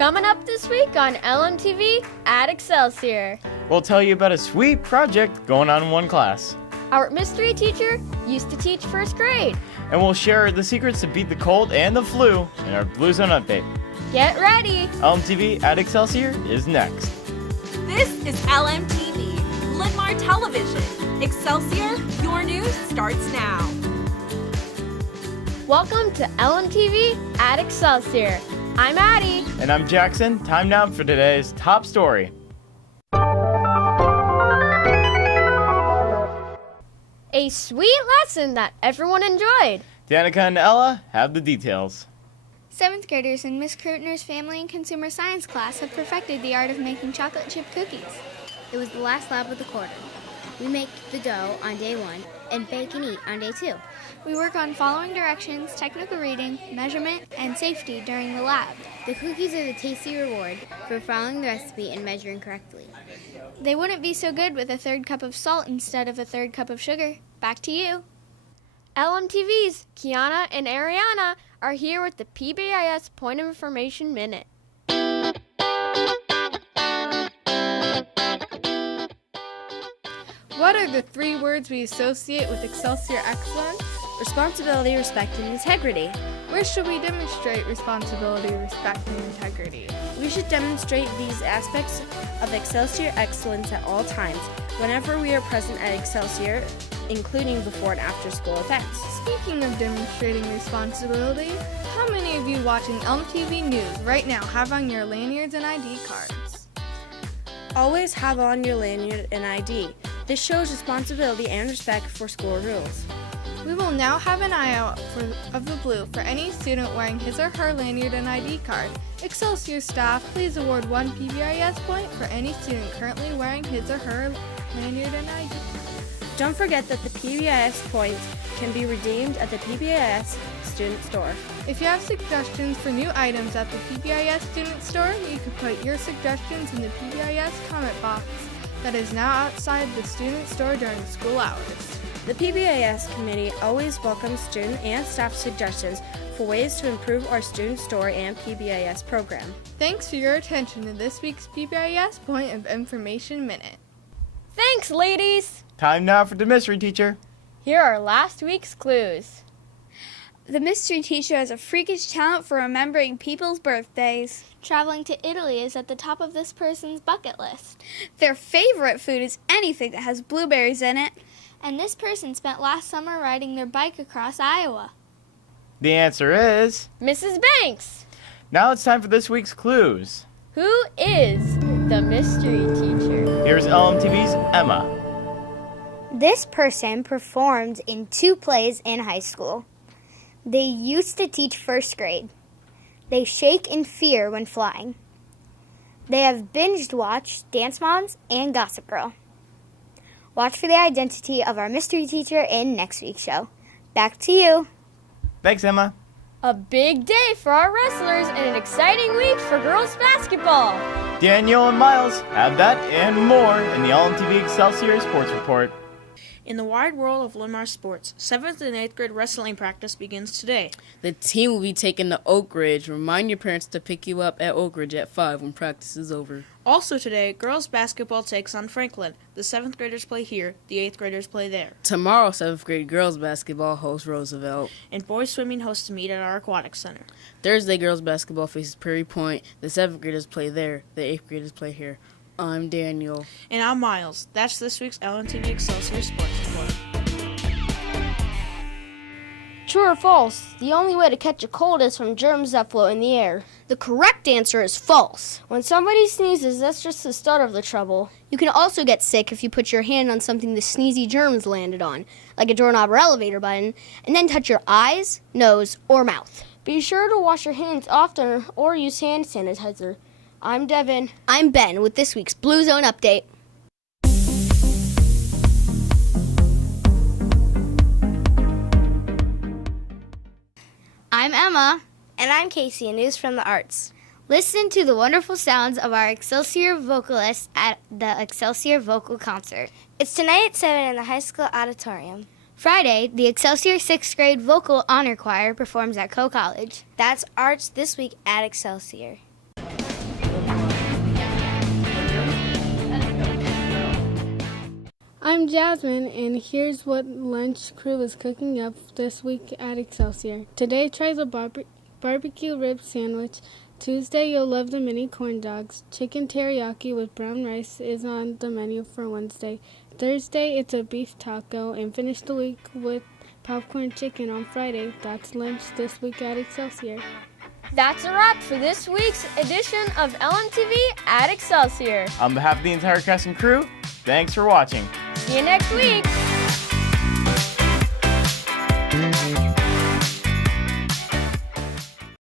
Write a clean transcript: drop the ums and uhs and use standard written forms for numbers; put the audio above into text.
Coming up this week on LMTV at Excelsior. We'll tell you about a sweet project going on in one class. Our mystery teacher used to teach first grade. And we'll share the secrets to beat the cold and the flu in our Blue Zone update. Get ready! LMTV at Excelsior is next. This is LMTV, Linn-Mar Television. Excelsior, your news starts now. Welcome to LMTV at Excelsior. I'm Addie. And I'm Jackson. Time now for today's top story. A sweet lesson that everyone enjoyed. Danica and Ella have the details. 7th graders in Miss Krutner's Family and Consumer Science class have perfected the art of making chocolate chip cookies. It was the last lab of the quarter. We make the dough on day 1 and bake and eat on day 2. We work on following directions, technical reading, measurement, and safety during the lab. The cookies are the tasty reward for following the recipe and measuring correctly. They wouldn't be so good with a 1/3 cup of salt instead of a 1/3 cup of sugar. Back to you. LMTV's Kiana and Ariana are here with the PBIS Point of Information Minute. What are the 3 words we associate with Excelsior excellence? Responsibility, respect, and integrity. Where should we demonstrate responsibility, respect, and integrity? We should demonstrate these aspects of Excelsior excellence at all times, whenever we are present at Excelsior, including before and after school events. Speaking of demonstrating responsibility, how many of you watching LMTV News right now have on your lanyards and ID cards? Always have on your lanyard and ID. This shows responsibility and respect for school rules. We will now have an eye out of the blue for any student wearing his or her lanyard and ID card. Excelsior staff, please award 1 PBIS point for any student currently wearing his or her lanyard and ID. Don't forget that the PBIS points can be redeemed at the PBIS student store. If you have suggestions for new items at the PBIS student store, you can put your suggestions in the PBIS comment box that is now outside the student store during school hours. The PBIS committee always welcomes student and staff suggestions for ways to improve our student store and PBIS program. Thanks for your attention to this week's PBIS Point of Information Minute. Thanks, ladies! Time now for the mystery teacher. Here are last week's clues. The mystery teacher has a freakish talent for remembering people's birthdays. Traveling to Italy is at the top of this person's bucket list. Their favorite food is anything that has blueberries in it. And this person spent last summer riding their bike across Iowa. The answer is Mrs. Banks. Now it's time for this week's clues. Who is the mystery teacher? Here's LMTV's Emma. This person performed in 2 plays in high school. They used to teach first grade. They shake in fear when flying. They have binged watched Dance Moms and Gossip Girl. Watch for the identity of our mystery teacher in next week's show. Back to you. Thanks, Emma. A big day for our wrestlers and an exciting week for girls basketball. Daniel and Miles have that and more in the LMTV Excelsior Sports Report. In the wide world of Linn-Mar sports, 7th and 8th grade wrestling practice begins today. The team will be taking to Oak Ridge. Remind your parents to pick you up at Oak Ridge at 5 when practice is over. Also today, girls basketball takes on Franklin. The 7th graders play here, the 8th graders play there. Tomorrow, 7th grade girls basketball hosts Roosevelt. And boys swimming hosts a meet at our aquatic center. Thursday, girls basketball faces Prairie Point. The 7th graders play there, the 8th graders play here. I'm Daniel. And I'm Miles. That's this week's LMTV Excelsior Sports Report. True or false? The only way to catch a cold is from germs that float in the air. The correct answer is false. When somebody sneezes, that's just the start of the trouble. You can also get sick if you put your hand on something the sneezy germs landed on, like a doorknob or elevator button, and then touch your eyes, nose, or mouth. Be sure to wash your hands often or use hand sanitizer. I'm Devin. I'm Ben with this week's Blue Zone Update. I'm Emma. And I'm Casey, and news from the arts. Listen to the wonderful sounds of our Excelsior vocalists at the Excelsior Vocal Concert. It's tonight at 7 in the high school auditorium. Friday, the Excelsior 6th grade Vocal Honor Choir performs at Coe College. That's arts this week at Excelsior. I'm Jasmine, and here's what lunch crew is cooking up this week at Excelsior. Today, try the barbecue rib sandwich. Tuesday, you'll love the mini corn dogs. Chicken teriyaki with brown rice is on the menu for Wednesday. Thursday, it's a beef taco, and finish the week with popcorn chicken on Friday. That's lunch this week at Excelsior. That's a wrap for this week's edition of LMTV at Excelsior. On behalf of the entire cast and crew, thanks for watching. See you next week.